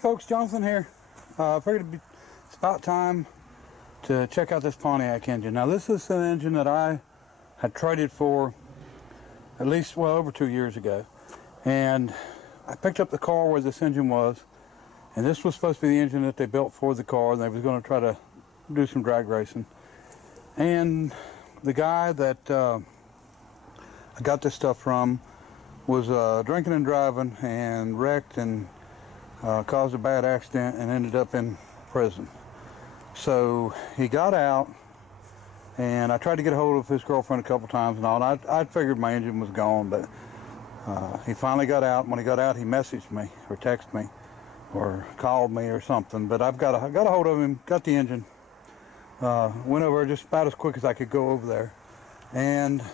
folks, Jonathan here. I figured it's about time to check out this Pontiac engine. Now this is an engine that I had traded for at least, well, over 2 years ago. And I picked up the car where this engine was, and this was supposed to be the engine that they built for the car, and they was going to try to do some drag racing. And the guy that I got this stuff from was drinking and driving and wrecked and caused a bad accident and ended up in prison. So he got out, and I tried to get a hold of his girlfriend a couple times and all. And I figured my engine was gone, but he finally got out. When he got out, he messaged me or texted me or called me or something. But I got a hold of him, got the engine, went over just about as quick as I could go over there, and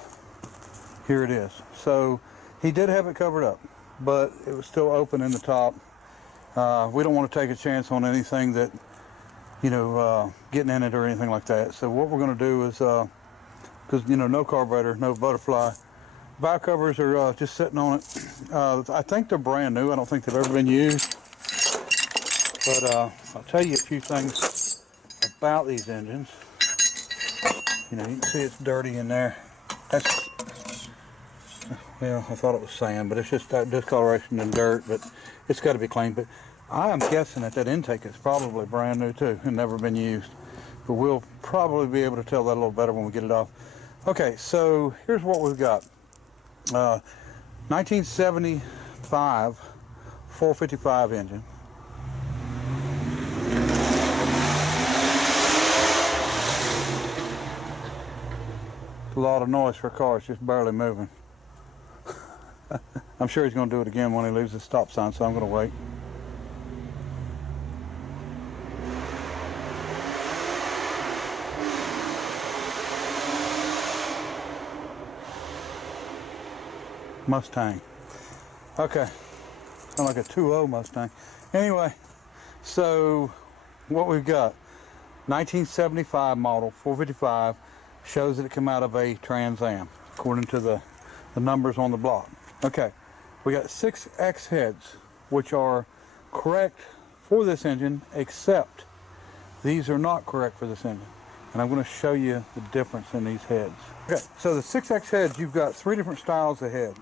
here it is. So he did have it covered up, but it was still open in the top. We don't want to take a chance on anything that, you know, getting in it or anything like that. So what we're going to do is, because, you know, no carburetor, no butterfly, valve covers are just sitting on it. I think they're brand new. I don't think they've ever been used. But I'll tell you a few things about these engines. You know, you can see it's dirty in there. That's, well, I thought it was sand, but it's just that discoloration and dirt, but it's got to be cleaned. But I am guessing that intake is probably brand new too and never been used. But we'll probably be able to tell that a little better when we get it off. Okay, so here's what we've got. 1975 455 engine. It's a lot of noise for a car. It's just barely moving. I'm sure he's going to do it again when he leaves the stop sign, so I'm going to wait. Mustang. Okay, sound like a 2.0 Mustang. Anyway, so what we've got, 1975 model, 455, shows that it came out of a Trans Am, according to the numbers on the block. Okay, we got 6X heads, which are correct for this engine, except these are not correct for this engine. And I'm going to show you the difference in these heads. Okay, so the 6X heads, you've got 3 different styles of head.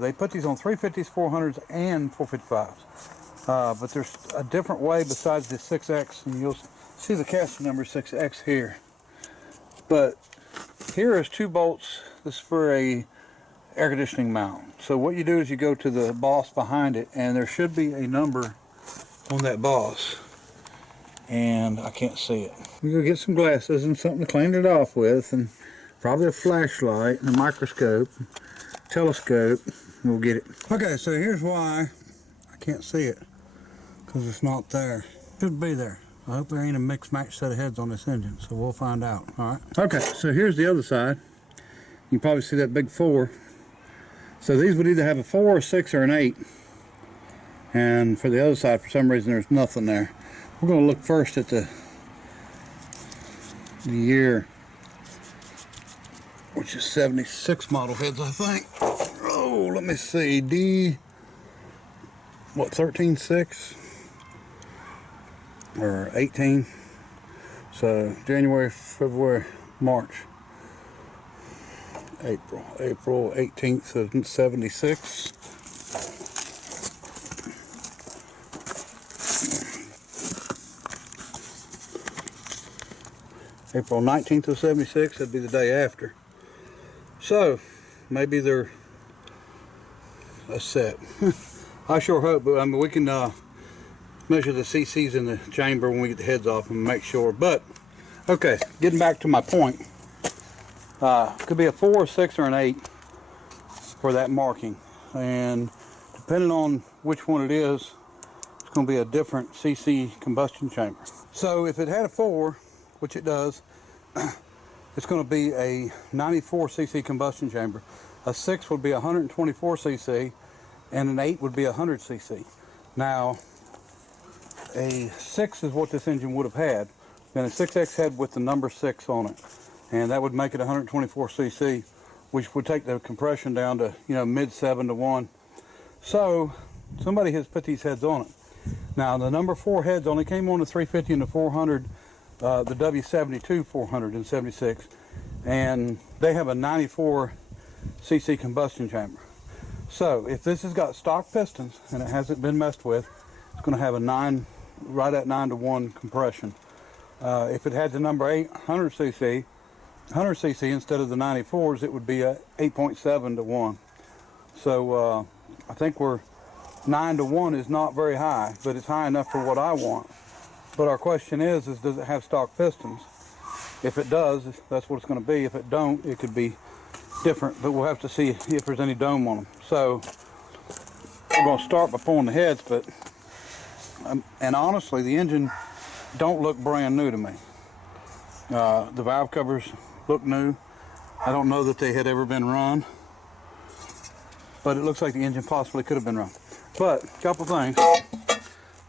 They put these on 350s, 400s, and 455s. But there's a different way besides the 6X, and you'll see the casting number 6X here. But here is 2 bolts. This is for a air conditioning mount. So what you do is you go to the boss behind it, and there should be a number on that boss. And I can't see it. We're going to get some glasses and something to clean it off with, and probably a flashlight and a microscope, telescope. We'll get it. Okay, so here's why I can't see it, because it's not there. It should be there. I hope there ain't a mixed match set of heads on this engine, so we'll find out. All right. Okay, so here's the other side. You can probably see that big 4. So these would either have a 4, a 6, or an 8. And for the other side, for some reason, there's nothing there. We're going to look first at the year, which is 76 model heads, I think. Oh, let me see. What, 13.6 or 18? So January, February, March, April 18th of 76. April 19th of 76, that'd be the day after. So, maybe they're a set. I sure hope, but I mean, we can measure the CCs in the chamber when we get the heads off and make sure. But, okay, getting back to my point. Could be a 4, a 6, or an 8 for that marking. And depending on which one it is, it's going to be a different CC combustion chamber. So, if it had a 4, which it does, it's going to be a 94 cc combustion chamber. A 6 would be 124 cc, and an 8 would be 100 cc. Now, a 6 is what this engine would have had. Then a 6X head with the number 6 on it, and that would make it 124 cc, which would take the compression down to, you know, mid 7 to 1. So somebody has put these heads on it. Now the number 4 heads only came on the 350 and the 400, the W72 400 and 76, and they have a 94 cc combustion chamber. So if this has got stock pistons and it hasn't been messed with, it's going to have a 9, right at 9-to-1 compression. If it had the number 800 cc instead of the 94s, it would be a 8.7-to-1. So I think we're 9-to-1 is not very high, but it's high enough for what I want. But our question is does it have stock pistons? If it does, that's what it's going to be. If it don't, it could be different, but we'll have to see if there's any dome on them. So we're going to start by pulling the heads, but and honestly, the engine don't look brand new to me. The valve covers look new. I don't know that they had ever been run, but it looks like the engine possibly could have been run. But a couple things: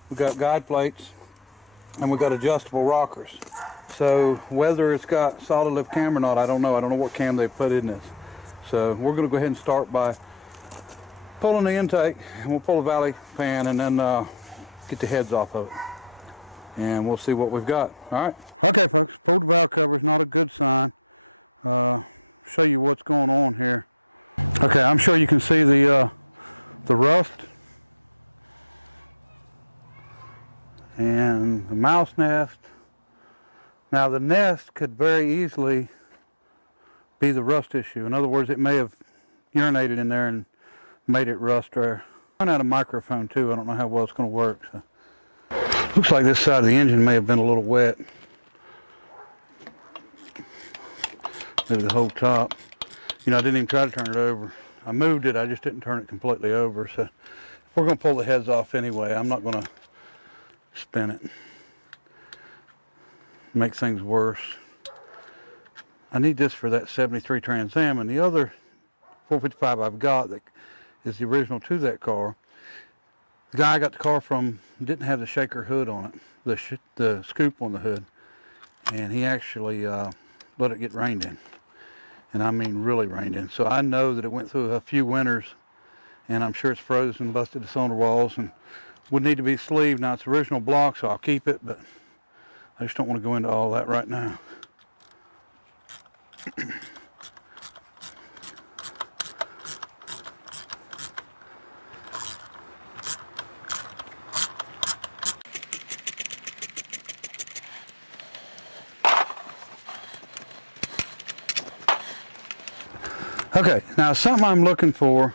we got guide plates and we got adjustable rockers. So whether it's got solid lift cam or not, I don't know. I don't know what cam they put in this. So we're going to go ahead and start by pulling the intake, and we'll pull the valley pan and then get the heads off of it. And we'll see what we've got. All right. Okay, folks, pulled the valve cover is not a good sign. Show you what's going on here. Okay, I'm sure you can see the rust and the mouse nest. Now the nest could very easily be the rust issue. In other words, it may have urinated in there and made it rust. Or run out of microphone too. I don't know how well it's going to work. So. Looks like this side of the engine may have been a little wet. Maybe the whole top. You know, I didn't even try to turn it over. I moved it, I just didn't turn it completely over. So we're going to pull the heads off anyway. I'm not going to spin it. Make things worse. I need this for that 73 Trans Am, and the other 455 I've got that is the original to that car. The guy I got the car from didn't have the shaker hood on it, the scoop on the hood, and he actually let it get rained in, and I mean really rained in. So I know that it went through a few winters, and I'm sure it's frozen, busted the cylinder walls, and would need to be sleeved. Now it's original block, so I'll keep it, but I just don't want to go into all that right now. Okay, now something I'm looking for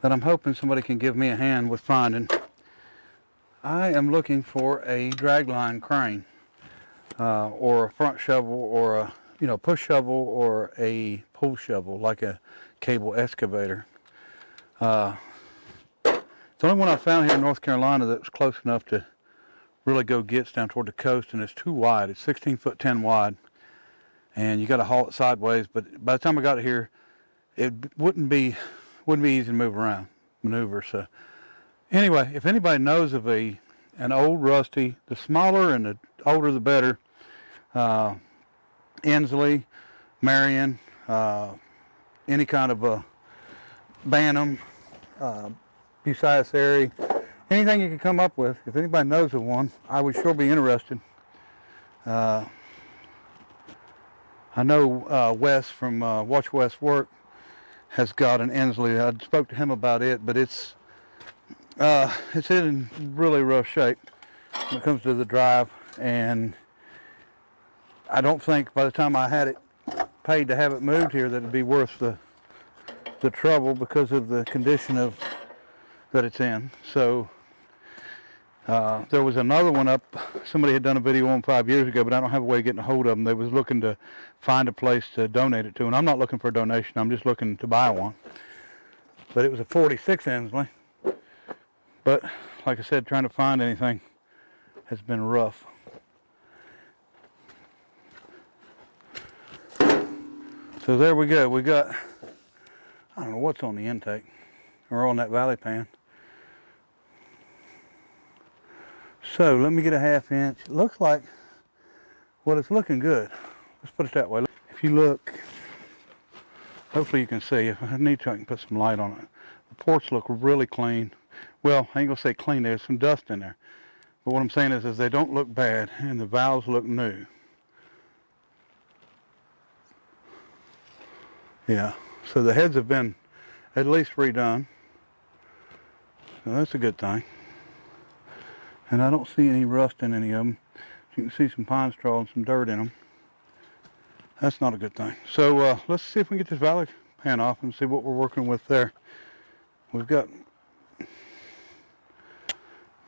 that I'm hoping somebody can give me a hand with finding. I am looking for a dragline crane or a front shovel or a push shovel or a pull shovel like a cable excavator. It's the only one I found here in North Carolina that was close enough to really go gets down toward the coast, and it's too wide. It's 16 foot 10 wide, and you got to haul it sideways. But by the time I got it here, it wouldn't be easy to maneuver. So anyway, if anybody knows of an old rusty, the smaller and the older the better, Inslee, Marion, any kind of a Bantam, Bucyrus, anything you can come up with. If anybody knows of one, I would sure be interested. I know Wes from Watch Wes Work has got an Inslee. I spoke to him about it, but it's in really rough shape when it comes to the drive, and I don't think by the time I had it paid to have it moved here that it'd be worth the trouble because of the condition that it's in. So there was another one up, somebody had done a video on 5 years ago, but I don't have a way of getting a hold of them. They was looking to find a place to donate it to, and I'm not looking for a donation, I'm just looking to buy one. But it was a 46 Inslee. But like I said, trying to find anything has been rough. So there we go. We got, I don't know what's on the intake or on that valley pan. So let me get a 1/2 inch. It looks like, well, it's looking good. Let's put it that way. If you look, hopefully you can see. If I need to, I can put some light on it. The ports look really clean. well, I ain't gonna say clean, there's some dust in there. But what I'm saying is they don't look bad, and the valves look new. Yeah, so the heads have been at least redone. So that's a good thing. And I don't see any rust in any of them. You can see some pine straw and some dirt in them. That's not a good thing. So let's see if we can get this valley pan off and see what we're working with there. We've got,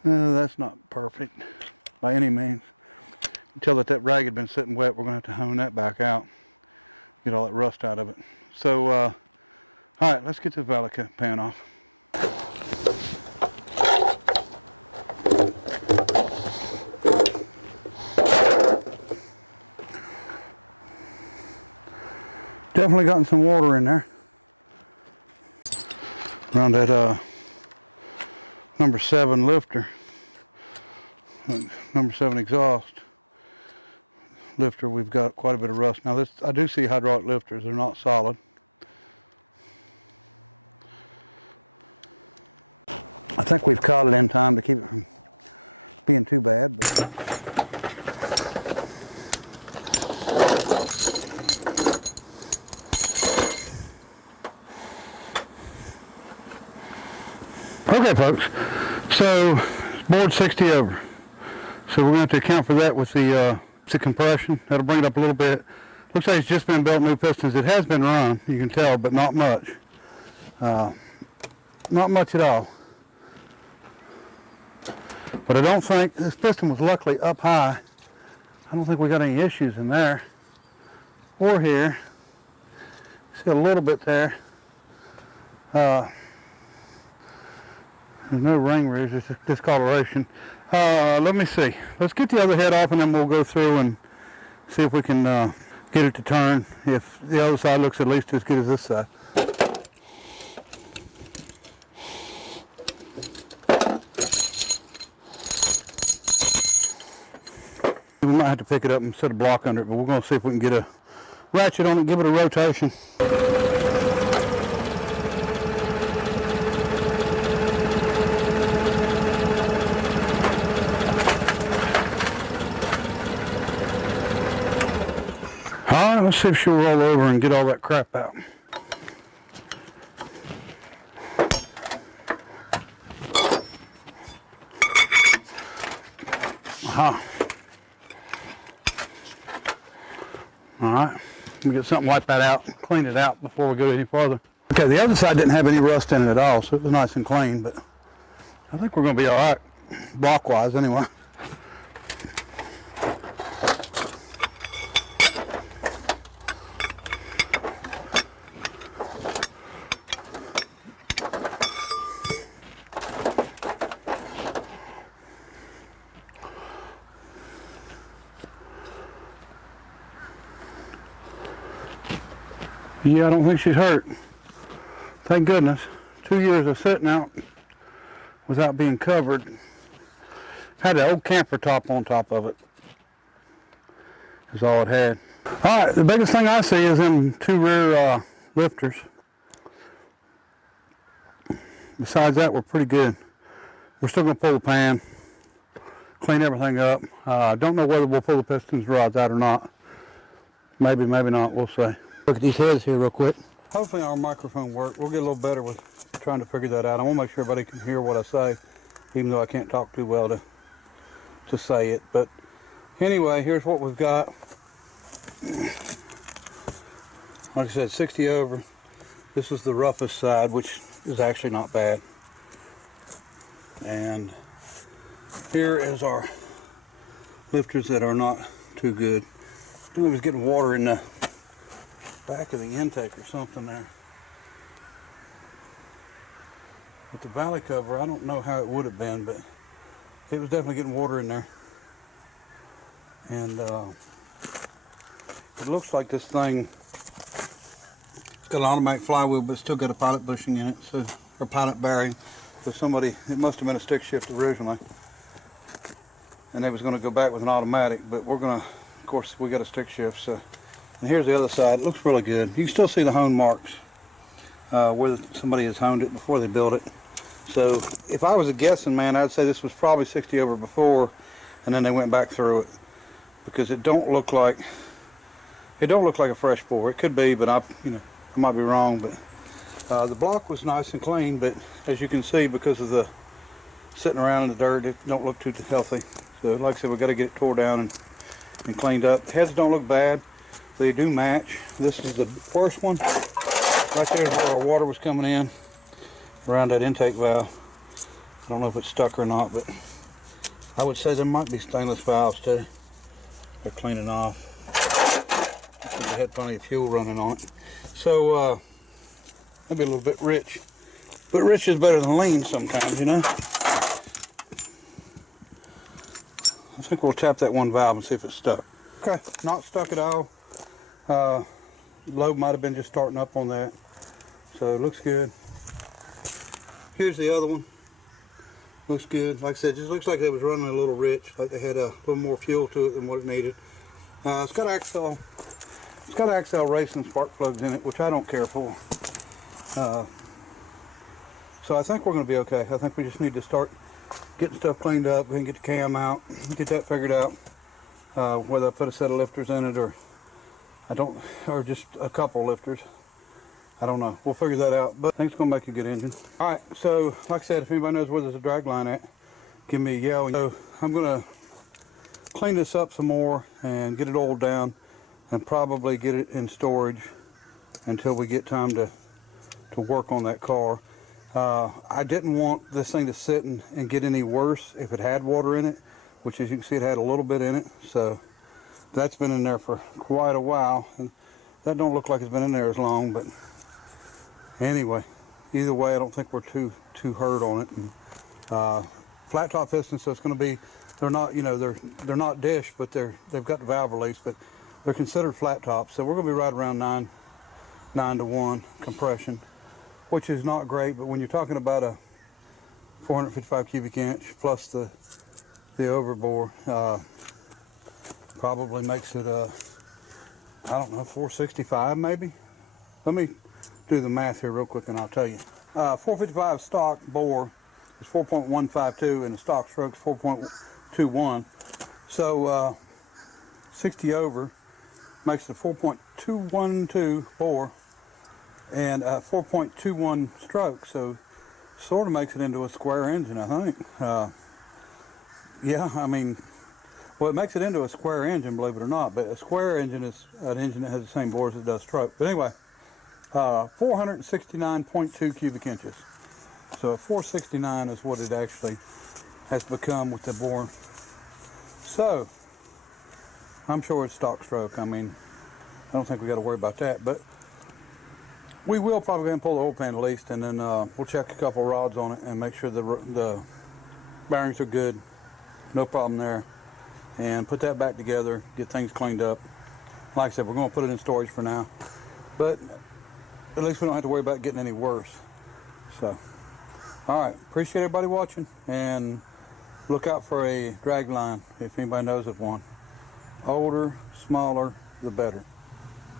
that's not perfect by any means. Until that rag had been sitting wet, we're going to have to hone that back out. Get all that rust out of it. So, all right, let's get this valley pan off. Definitely gotten some water in there. Around that number 7 lifter. Number 7 exhaust lifter, we've got quite a bit of rust. Now this, I do see hydraulic lifters, they're not solid. I think we've caught it in time to keep it from being too bad, but okay folks, so board 60 over. So we're going to have to account for that with the compression. That'll bring it up a little bit. Looks like it's just been built new pistons. It has been run, you can tell, but not much. Not much at all. But I don't think, this piston was luckily up high. I don't think we got any issues in there. Or here. See a little bit there. There's no ring ridge, it's just discoloration. Let me see. Let's get the other head off and then we'll go through and see if we can get it to turn. If the other side looks at least as good as this side. We might have to pick it up and set a block under it, but we're going to see if we can get a ratchet on it, give it a rotation. All right, let's see if she'll roll over and get all that crap out. Aha. All right, let me get something, wipe that out, clean it out before we go any farther. Okay, the other side didn't have any rust in it at all, so it was nice and clean, but I think we're going to be all right, block-wise anyway. Yeah, I don't think she's hurt. Thank goodness. 2 years of sitting out without being covered. Had an old camper top on top of it. That's all it had. All right, the biggest thing I see is them 2 rear lifters. Besides that, we're pretty good. We're still going to pull the pan, clean everything up. Don't know whether we'll pull the pistons rods out or not. Maybe, maybe not. We'll see. Look at these heads here real quick. Hopefully our microphone works. We'll get a little better with trying to figure that out. I want to make sure everybody can hear what I say, even though I can't talk too well to say it. But anyway, here's what we've got. Like I said, 60 over. This is the roughest side, which is actually not bad. And here is our lifters that are not too good. I think it was getting water in the back of the intake or something there. With the valley cover, I don't know how it would have been, but it was definitely getting water in there. And it looks like this thing got an automatic flywheel, but it's still got a pilot bushing in it, so, or pilot bearing. So somebody, it must have been a stick shift originally, and they was going to go back with an automatic, but we're going to, of course, we got a stick shift. So, and here's the other side. It looks really good. You can still see the hone marks where somebody has honed it before they built it. So if I was guessing, man, I'd say this was probably 60 over before, and then they went back through it, because it don't look like a fresh bore. It could be, but I might be wrong. But the block was nice and clean, but as you can see, because of the sitting around in the dirt, it don't look too healthy. So like I said, we got to get it tore down and cleaned up. The heads don't look bad. They do match. This is the first one. Right there is where our water was coming in, around that intake valve. I don't know if it's stuck or not, but I would say there might be stainless valves too. They're cleaning off. They had plenty of fuel running on it. So maybe a little bit rich. But rich is better than lean sometimes, you know. I think we'll tap that one valve and see if it's stuck. Okay, not stuck at all. Lobe might have been just starting up on that. So it looks good. Here's the other one. Looks good. Like I said, just looks like they was running a little rich, like they had a little more fuel to it than what it needed. It's got Axle racing spark plugs in it, which I don't care for. So I think we're going to be okay. I think we just need to start getting stuff cleaned up. We can get the cam out, get that figured out. Whether I put a set of lifters in it or just a couple lifters. I don't know. We'll figure that out, but I think it's going to make a good engine. All right, so like I said, if anybody knows where there's a drag line at, give me a yell. So I'm going to clean this up some more and get it oiled down and probably get it in storage until we get time to work on that car. I didn't want this thing to sit and get any worse if it had water in it, which as you can see it had a little bit in it. So that's been in there for quite a while. And that don't look like it's been in there as long, but anyway, either way, I don't think we're too hurt on it. And flat top pistons, so it's going to be, they're not, they're not dish, but they've got the valve release, but they're considered flat tops. So we're going to be right around 9 to 1 compression, which is not great, but when you're talking about a 455 cubic inch plus the overbore, probably makes it I don't know, 465 maybe. Let me do the math here real quick and I'll tell you. 455 stock bore is 4.152 and the stock stroke is 4.21. So 60 over makes it 4.212 bore and 4.21 stroke. So sort of makes it into a square engine, I think. Yeah, I mean, well, it makes it into a square engine, believe it or not, but a square engine is an engine that has the same bore as it does stroke. But anyway, 469.2 cubic inches. So 469 is what it actually has become with the bore. So I'm sure it's stock stroke. I mean, I don't think we got to worry about that, but we will probably go ahead and pull the oil pan at least, and then we'll check a couple rods on it and make sure the bearings are good, no problem there, and put that back together, get things cleaned up. Like I said, we're going to put it in storage for now, but at least we don't have to worry about getting any worse. So, all right, appreciate everybody watching, and look out for a drag line if anybody knows of one. Older, smaller, the better.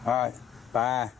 All right, bye.